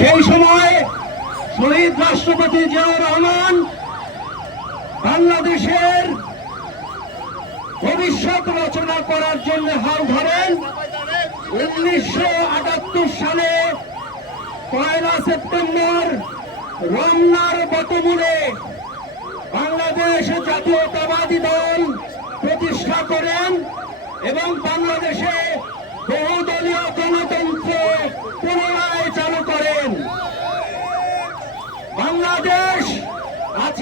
সেই সময় শহীদ রাষ্ট্রপতি জিয়াউর রহমান বাংলাদেশের ভবিষ্যৎ রচনা করার জন্য হাল ধরেন। উনিশশো আটাত্তর সালে পয়লা সেপ্টেম্বর রমনার বটমূলে বাংলাদেশ জাতীয়তাবাদী দল প্রতিষ্ঠা করেন এবং বাংলাদেশে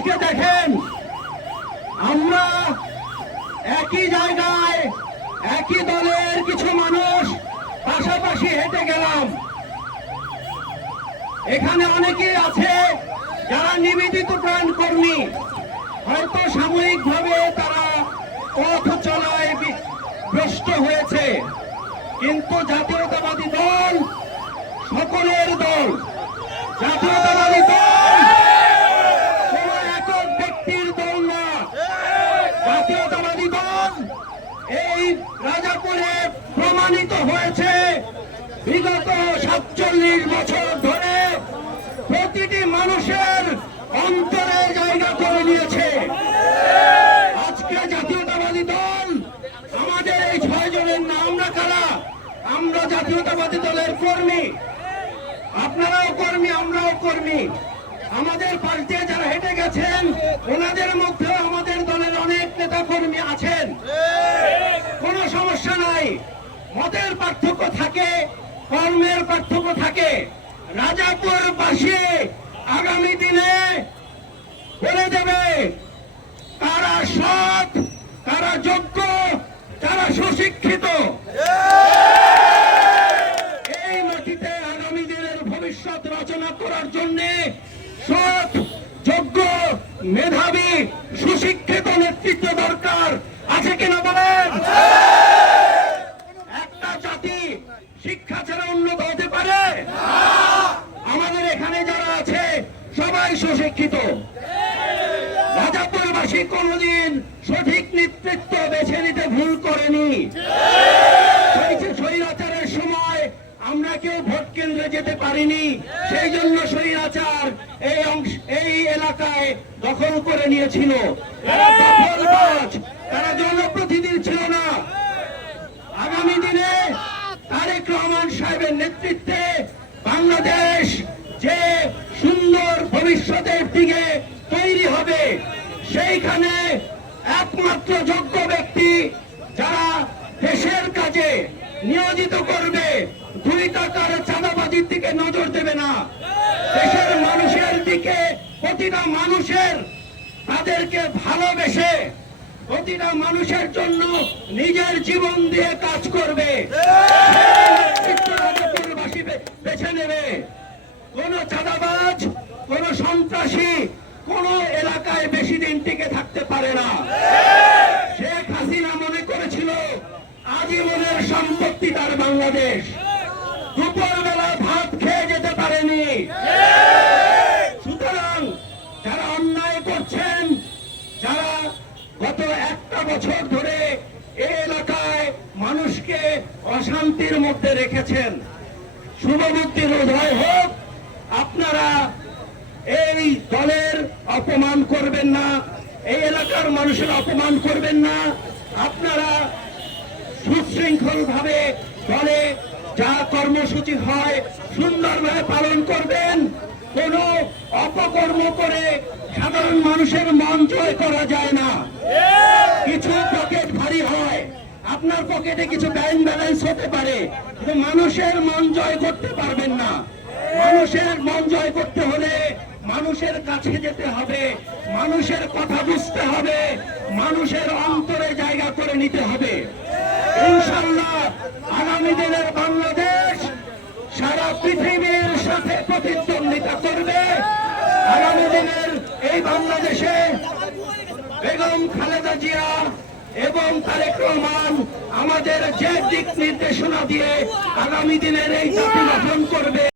আজকে দেখেন, আমরা একই জায়গায়, একই দলের কিছু মানুষ পাশাপাশি হেঁটে গেলাম। এখানে অনেকেই আছে যারা নিবেদিত প্রাণ কর্মী হয়তো সাময়িকভাবে তারা পথ চলায় ভ্রষ্ট হয়েছে। কিন্তু জাতীয়তাবাদী দল সকলের দল। জাতীয়তাবাদী দল কোন একক ব্যক্তির দল না জাতীয়তাবাদী দল এই রাজাপুরে প্রমাণিত হয়েছে। বিগত সাতচল্লিশ বছর ধরে প্রতিটি মানুষের অন্তরে জায়গা করে নিয়েছে। আজকে জাতীয়তাবাদী দল, আমাদের এই ছয় জনের নাম কারা? আমরা জাতীয়তাবাদী দলের কর্মী। আপনারাও কর্মী, আমরাও কর্মী। আমাদের পাল্টে যারা হেঁটে গেছেন, ওনাদের মধ্যে আমাদের দলের অনেক নেতা কর্মী আছেন মতের পার্থক্য থাকে, কর্মের পার্থক্য থাকে। রাজাপুর বাসী আগামী দিনে বলে দেবে তারা সৎ তারা যোগ্য তারা সুশিক্ষিত। এই মাটিতে আগামী দিনের ভবিষ্যৎ রচনা করার জন্য সৎ, যোগ্য, মেধাবী, সুশিক্ষিত নেতৃত্ব দরকার। আছে কিনা বলেন? শিক্ষা ছাড়া উন্নত হতে পারে? আমাদের এখানে যারা আছে সবাই সুশিক্ষিত। রাজাপুরবাসী কোনদিন সঠিক নেতৃত্ব বেছে নিতে ভুল করেনি। স্বৈরাচারের সময় আমরা কেউ ভোট কেন্দ্রে যেতে পারিনি। সেই জন্য স্বৈরাচার এই অংশ এই এলাকায় দখল করে নিয়েছিল। তারা জনপ্রতিনিধি ছিল না। রহমান সাহেবের নেতৃত্বে বাংলাদেশ যে সুন্দর ভবিষ্যতের দিকে তৈরি হবে, সেইখানে একমাত্র যোগ্য ব্যক্তি যারা দেশের কাজে নিয়োজিত করবে, দুই টাকার চাঁদাবাজির দিকে নজর দেবে না। দেশের মানুষের দিকে প্রতিটা মানুষের তাদেরকে ভালোবেসে প্রতিটা মানুষের জন্য নিজের জীবন দিয়ে কাজ করবে। বেছে নেবে। কোন চাঁদাবাজ, কোন সন্ত্রাসী কোন এলাকায় বেশি দিন টিকে থাকতে পারে না। শেখ হাসিনা মনে করেছিল, আজীবনের সম্পত্তি তার বাংলাদেশ। দুপুর বছর ধরে এলাকায় মানুষকে অশান্তির মধ্যে রেখেছেন। শুভবুদ্ধির উদয় হোক, আপনারা এই দলের অপমান করবেন না, এই এলাকার মানুষের অপমান করবেন না। আপনারা সুশৃঙ্খল ভাবে দলে যা কর্মসূচি হয় সুন্দরভাবে পালন করবেন। কোন অপকর্ম করে সাধারণ মানুষের মন জয় করা যায় না। কিছু পকেট ভারী হয়। আপনার পকেটে কিছু ব্যাংক ব্যালেন্স হতে পারে, কিন্তু মানুষের মন জয় করতে পারবেন না। মানুষের মন জয় করতে হলে মানুষের কাছে যেতে হবে, মানুষের কথা বুঝতে হবে, মানুষের অন্তরে জায়গা করে নিতে হবে। ইনশাল্লাহ আগামী দিনের বাংলাদেশ সারা পৃথিবীর সাথে আগামী দিনের এই বাংলাদেশে বেগম খালেদা জিয়া এবং তারেক রহমান আমাদের যে দিক নির্দেশনা দিয়ে আগামী দিনের এই জাতি গঠন করবে।